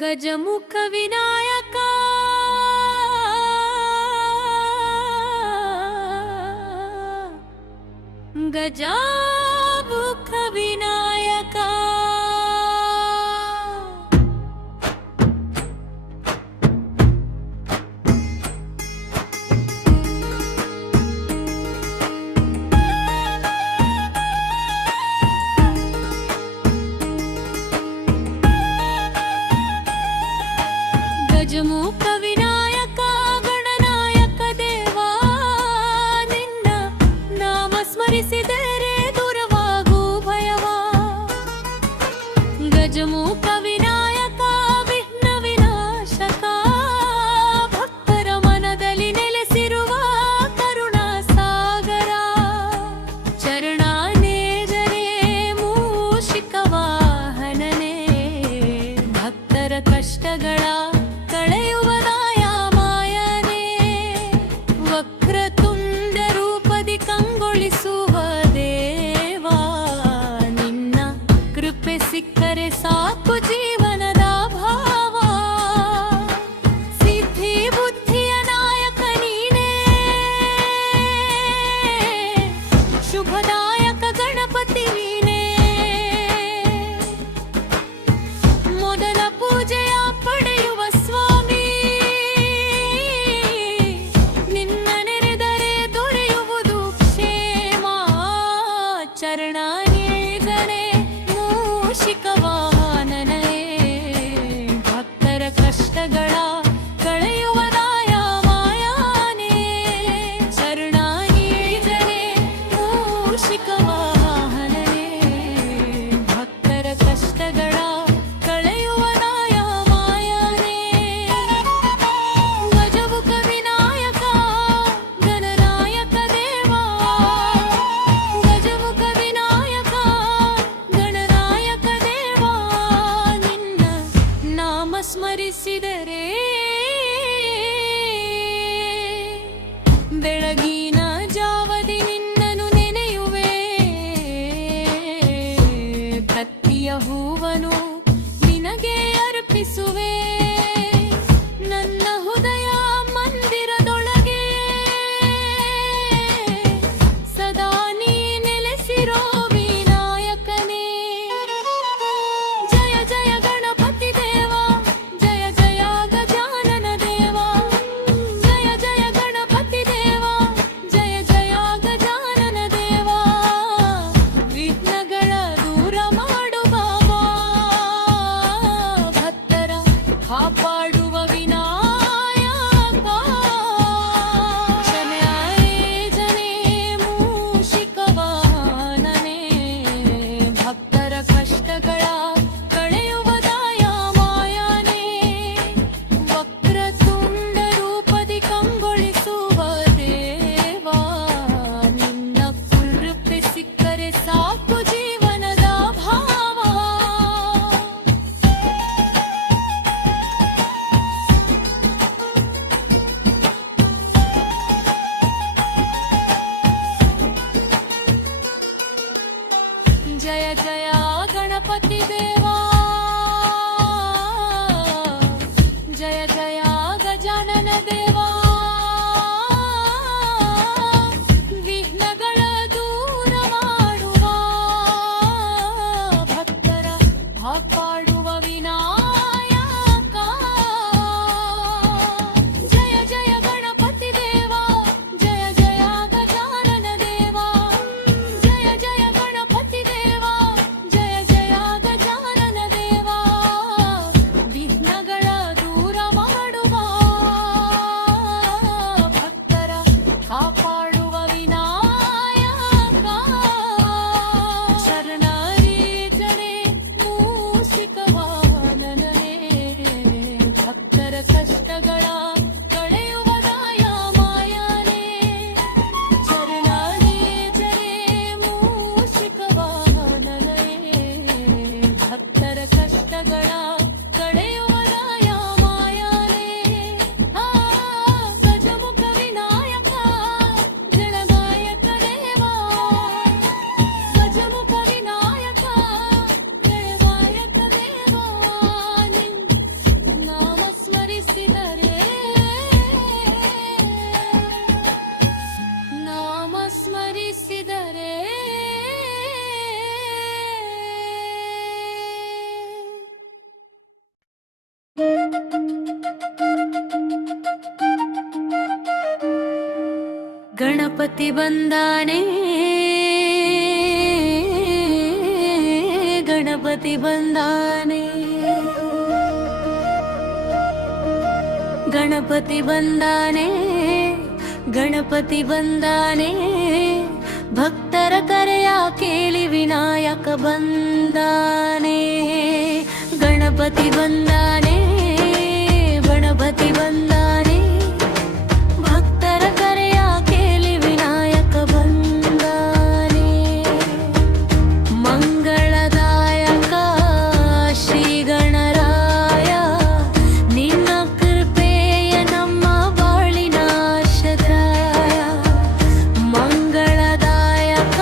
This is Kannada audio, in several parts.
ಗಜಮುಖ ವಿನಾಯಕ ಗಜಮುಖ ವಿನಾಯಕ ಗಜಮುಖ ವಿನಾಯಕ ಗಣನಾಯಕ ದೇವ ನಿನ್ನ ನಾಮ ಸ್ಮರಿಸಿದರೆ ದೂರವಾಗು ಭಯವ. ಗಜಮುಖ ವಿನಾಯಕ ವಿಘ್ನ ವಿನಾಶಕ ಭಕ್ತರ ಮನದಲ್ಲಿ ನೆಲೆಸಿರುವ ಕರುಣಾ ಸಾಗರ. ಚರಣಾನೇಜನೆ ಮೂಷಿಕ ವಾಹನನೇ ಭಕ್ತರ ಕಷ್ಟಗಳ ಕಳೆಯುವದಾಯ ಮಾಯನೇ. ವಕ್ರತುಂಡ ರೂಪದಿ ಕಂಗೊಳಿಸುವ ದೇವಾ ನಿನ್ನ ಕೃಪೆ ಸಿಕ್ಕರೆ ಸಾಕು ಜೀವನದ ಭಾವ. ಸಿದ್ಧಿ ಬುದ್ಧಿಯ ನಾಯಕ ನೀನೇ ಶುಭದಾಯಕ ಗಣಪತಿ ನೀನೇ. ಮೊದಲ ಪೂಜೆಯ ಪಡೆಯುವ ಸ್ವಾಮಿ ನಿನ್ನ ನೆನೆದರೆ ದೊರೆಯುವುದು ಕ್ಷೇಮ. ಚರಣಾನೇಜನೆ ಮೂಷಿಕ ವಾಹನನೇ ಭಕ್ತರ ಕಷ್ಟಗಳ ಕಳೆಯುವದಾಯ ಮಾಯಾನೇ. ಚರಣಾನೇಜನೆ ಮೂಷಿಕ ವಾಹನನೇ ಭಕ್ತರ ಕಷ್ಟಗಳ ಕಳೆಯುವದಾಯ ಮಾಯಾನೇ. ಗಜಮುಖ ವಿನಾಯಕ ಗಣನಾಯಕ ದೇವ. ಗಜಮುಖ ವಿನಾಯಕ ಗಣನಾಯಕ ದೇವ ನಿನ್ನ ನಾಮ ಸ್ಮರಿಸಿದರೆ ಬೆಳಗಿನ ಜಾವದಿ ನಿನ್ನನು ನೆನೆಯುವೆ. ಕತ್ತಿಯ ಹೂವನು ನಿನಗೆ ಅರ್ಪಿಸುವೆ. ನನ್ನ ಹೃದಯ ಮಂದಿರದೊಳಗೆ ಸದಾ ನೀ ನೆಲೆಸಿರೋ ವಿನಾಯಕನೇ. ಜಯ ಜಯ ಗಣಪತಿ ದೇವ ಜಯ ಜಯ ಗಜಾನನ ದೇವ. ಜಯ ಜಯ ಗಣಪತಿ ದೇವ ಜಯ ಜಯ ಗಜಾನನ ದೇವ. ವಿಘ್ನಗಳ ದೂರ ಮಾಡು ಬಾಬಾ ಭಕ್ತರ ಕಾಪಾಡುವ ವಿನಾಯಕ. ಶರಣಾನೇಜನೆ ಮೂಷಿಕ ವಾಹನನೇ ಭಕ್ತರ ಕಷ್ಟಗಳ ಕಳೆಯುವದಾಯ ಮಾಯಾನೇ. ವಕ್ರತುಂಡ ರೂಪದಿ ಕಂಗೊಳಿಸುವ ದೇವಾ ನಿನ್ನ ಕೃಪೆ ಸಿಕ್ಕರೆ ಸಾಕು ಜೀವನದ ಭಾವ. ಗಣಪತಿ ಬಂದಾನೆ ಗಣಪತಿ ಬಂದಾನೆ ಗಣಪತಿ ಬಂದಾನೆ ಗಣಪತಿ ಬಂದಾನೆ ಭಕ್ತರ ಕರೆಯ ಕೇಳಿ ವಿನಾಯಕ ಬಂದಾನೆ ಗಣಪತಿ ಬಂದಾನೆ ಗಣಪತಿ ಬಂದಾನೆ ಭಕ್ತರ ಕರೆಯ ಕೇಳಿ ವಿನಾಯಕ ಬಂದಾನೆ ಮಂಗಳದಾಯಕ ಶ್ರೀ ಗಣರಾಯ ನಿನ್ನ ಕೃಪೆಯ ನಮ್ಮ ಬಾಳಿನ ಆಶ್ರಯ ಮಂಗಳದಾಯಕ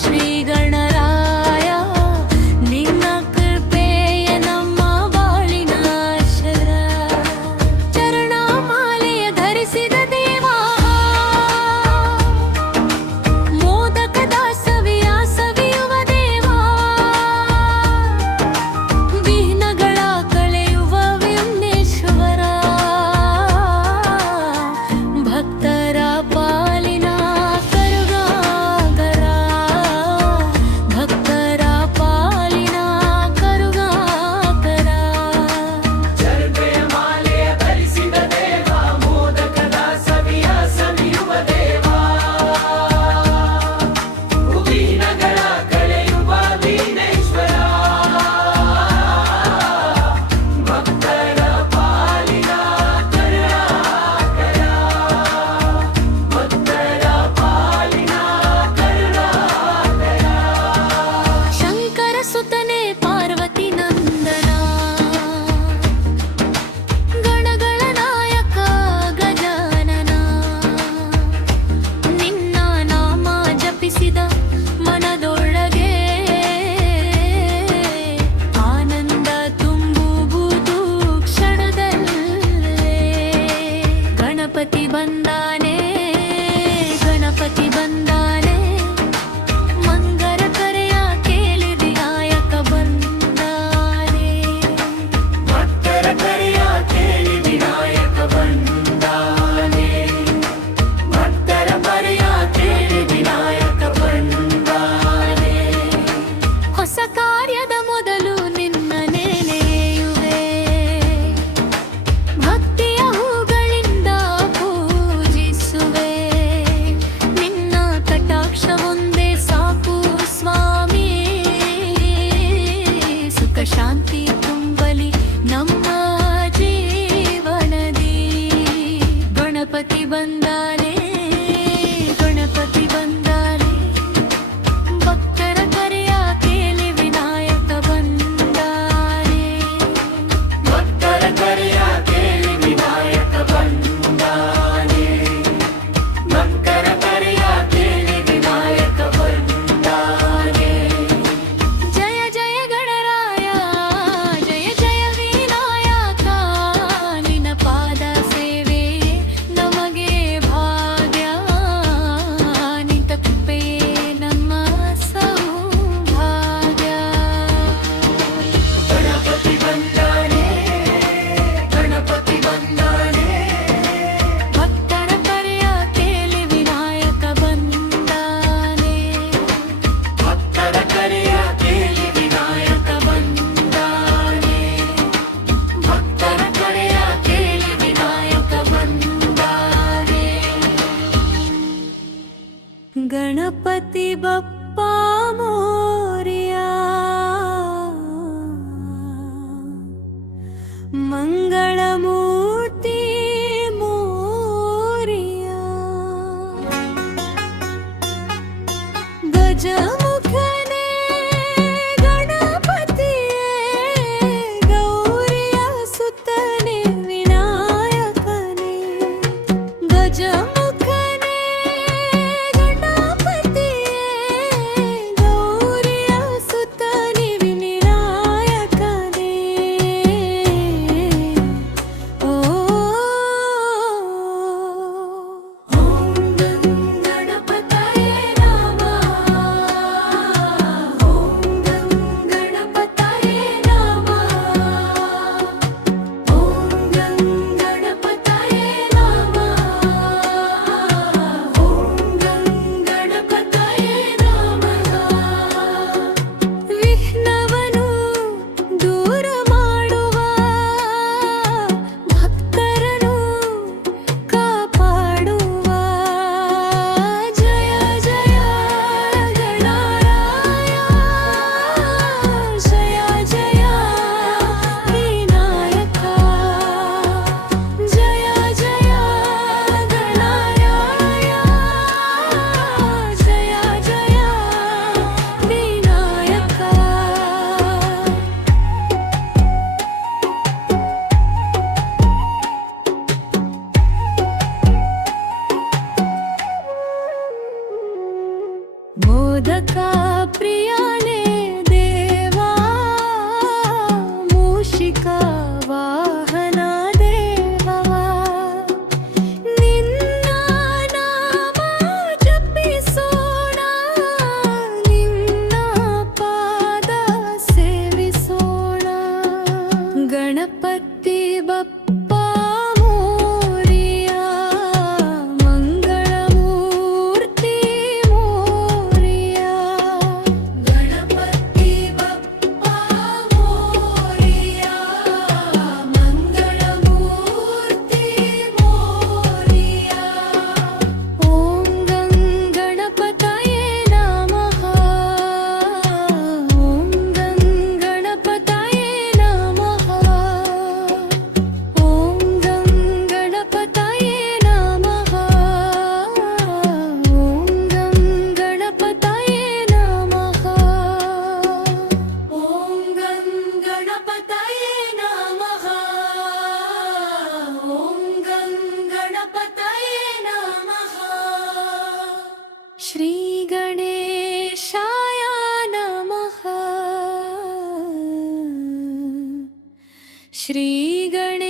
ಶ್ರೀ ಗಣರಾಯ ನಿನ್ನ ಕೃಪೆಯ ನಮ್ಮ ಬಾಳಿನ ಆಶ್ರಯ ಚರಣಮಾಲೆಯ ಧರಿಸಿದ ದೇವಾ ಮೋದಕದ ಸವಿಯ ಸವಿಯುವ ದೇವಾ ವಿಘ್ನಗಳ ಕಳೆಯುವ ವಿಘ್ನೇಶ್ವರ ಭಕ್ತರ ಪಾಲಿನ ಕರುಣಾಕರ ಭಕ್ತರ ಪಾಲಿನ ಕರುಣಾಕರ ಚರತೆಯ ಮಾಲೆಯ ಧರಿಸಿದ ದೇವ ಮೋದಕದ ಸವಿಯ ಸವಿಯುವ ದೇವ ವಿಘ್ನಗಳ ಕಳೆಯುವ ವಿಘ್ನೇಶ್ವರ ಭಕ್ತರ ಪಾಲಿನ ಕರುಣಾಕರ ಭಕ್ತರ ಪಾಲಿನ ಕರುಣಾಕರ ಶಂಕರ ಸುತನೆ ಪಾರ್ವತಿ ನಂದನ ಗಣಗಳ ನಾಯಕ ಗಜಾನನ ನಿನ್ನ ನಾಮ ಜಪಿಸಿದ ಮನದೊಳಗೆ ಆನಂದ ತುಂಬುವುದು ಕ್ಷಣದಲ್ಲೇ ಗಣಪತಿ ಬಂದಾನೆ ಗಣಪತಿ ಬಂದಾನೆ ಮಂಗರ ಕರೆಯ ಕೇಳಿ ವಿನಾಯಕ ಬಂದಾನೆ ಭಕ್ತರ ಕರೆಯ ಕೇಳಿ ವಿನಾಯಕ ಬಂದಾನೆ ಭಕ್ತರ ಕರೆಯ ಕೇಳಿ ವಿನಾಯಕ ಬಂದಾನೆ ಹೊಸ ಕಾರ್ಯದ ಮೊದಲು ನಿನ್ನ ನೆನೆಯುವೆ ಭಕ್ತಿಯ ಹೂಗಳಿಂದ ಪೂಜಿಸುವೆ ನಿನ್ನ ಕಟಾಕ್ಷ ಒಂದೇ ಸಾಕು ಸ್ವಾಮಿ ಸುಖ ಶಾಂತಿ ತುಂಬಲಿ ನಮ್ಮ ಜೀವನದಿ ಗಣಪತಿ ಬಂದಾನೆ ಗಣಪತಿ ಬಂದಾನೆ ಭಕ್ತರ ಕರೆಯ ಕೇಳಿ ವಿನಾಯಕ ಬಂದಾನೆ ಭಕ್ತರ ಕರೆಯ ಕೇಳಿ ವಿನಾಯಕ ಬಂದಾನೆ ಭಕ್ತರ ಕರೆಯ ಕೇಳಿ ವಿನಾಯಕ ಬಂದಾನೆ ಜಯ ಜಯ ಗಣರಾಯ ಜಯ ಜಯ ವಿನಾಯಕ ನಿನ್ನ ಪಾದ ಸೇವೆ ನಮಗೆ ಭಾಗ್ಯ ನಿಂತ ಕೃಪೆಯೇ ನಮ್ಮ ಸೌಭಾಗ್ಯ ಗಣಪತಿ ಬಂದಾನೆ ಗಣಪತಿ ಬಂದಾನೆ ಭಕ್ತರ ಕರೆಯ ಕೇಳಿ ವಿನಾಯಕ ಬಂದಾನೆ ಭಕ್ತರ ಕರೆಯ ಕೇಳಿ ವಿನಾಯಕ ಬಂದಾನೆ ಭಕ್ತರ ಕರೆಯ ಕೇಳಿ ವಿನಾಯಕ ಬಂದಾನೆ ಗಣಪತಿ ಬಪ್ಪ ಮೋರಿಯಾ ಮಂಗಳಮೂರ್ತಿ ಮೋರಿಯಾ ಗಜಮುಖನೇ ಗಣಪತಿಯೇ ಗೌರಿಯ ಸುತ್ತನೆ ವಿನಾಯಕನೇ ಗಜಮುಖನೇ ಗಣಪತಿಯೇ ಗೌರಿಯ ಸುತ್ತನೆ ವಿನಾಯಕನೇ गणपति बप्पा मोरिया मंगलमूर्ति मोरिया गणपति बप्पा मोरिया मंगलमूर्ति मोरिया ओम गणपतये नमः ओम गणपतये नमः ओम गणपतये नमः ओम गणपतये नमः ओम गणपतये नमः ओम गणपतये नमः श्री गणेशाय नमः श्री गणेशाय